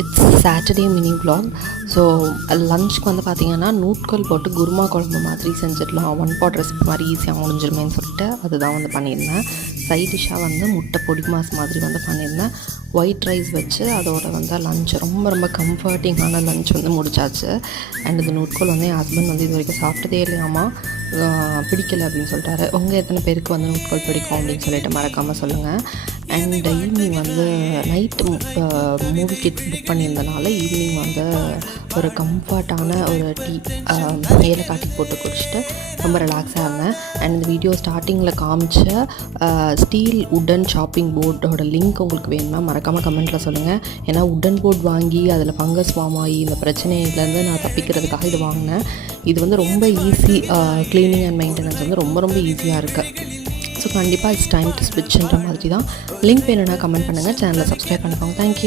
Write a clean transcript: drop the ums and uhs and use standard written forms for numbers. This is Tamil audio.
It's Saturday mini vlog. So லஞ்சுக்கு வந்து பார்த்திங்கன்னா நூட்கல் போட்டு குருமா குழம்பு மாதிரி செஞ்சிடலாம், ஒன் பாட் ரெசிபி மாதிரி ஈஸியாக முடிஞ்சிருமேன்னு சொல்லிட்டு அதுதான் வந்து பண்ணியிருந்தேன். சைட் டிஷ்ஷாக வந்து முட்டை பொடி மாஸ் மாதிரி வந்து பண்ணியிருந்தேன். ஒயிட் ரைஸ் வச்சு அதோட வந்து லஞ்ச் ரொம்ப ரொம்ப கம்ஃபர்டிங்கான லஞ்ச் வந்து முடிச்சாச்சு. அண்ட் இந்த நூட்கல் வந்து என் ஹஸ்பண்ட் வந்து இது வரைக்கும் சாப்பிட்டதே இல்லையாமா, பிடிக்கலை அப்படின்னு சொல்லிட்டாரு. உங்கள் எத்தனை பேருக்கு வந்து நூட்கல் பிடிக்கும் அப்படின்னு சொல்லிட்டு மறக்காமல் சொல்லுங்கள். அண்ட் ஈவினிங் வந்து நைட்டு மூவி கிட்ஸ் புக் பண்ணியிருந்தனால ஈவினிங் வந்து ஒரு கம்ஃபர்ட்டான ஒரு டீ ஏலக்காய் டீ போட்டு குடிச்சிட்டு ரொம்ப ரிலாக்ஸாக இருந்தேன். அண்ட் இந்த வீடியோ ஸ்டார்டிங்கில் காமிச்ச ஸ்டீல் உட்டன் ஷாப்பிங் போர்டோட லிங்க் உங்களுக்கு வேணும்னா மறக்காமல் கமெண்ட்டில் சொல்லுங்கள். ஏன்னா உட்டன் போர்ட் வாங்கி அதில் ஃபங்கஸ் ஃபார்ம் ஆகி இந்த பிரச்சனையிலேருந்து நான் தப்பிக்கிறதுக்காக இது வாங்கினேன். இது வந்து ரொம்ப ஈஸி, க்ளீனிங் அண்ட் மெயின்டெனன்ஸ் வந்து ரொம்ப ரொம்ப ஈஸியாக இருக்குது. ஸோ கண்டிப்பாக இட்ஸ் டைம் டு ஸ்விட்ச்ன்ற மாதிரி தான். லிங்க் வேணும்னா கமெண்ட் பண்ணுங்கள், சேனலை சப்ஸ்கிரைப் பண்ணிக்கோங்க. தேங்க்யூ.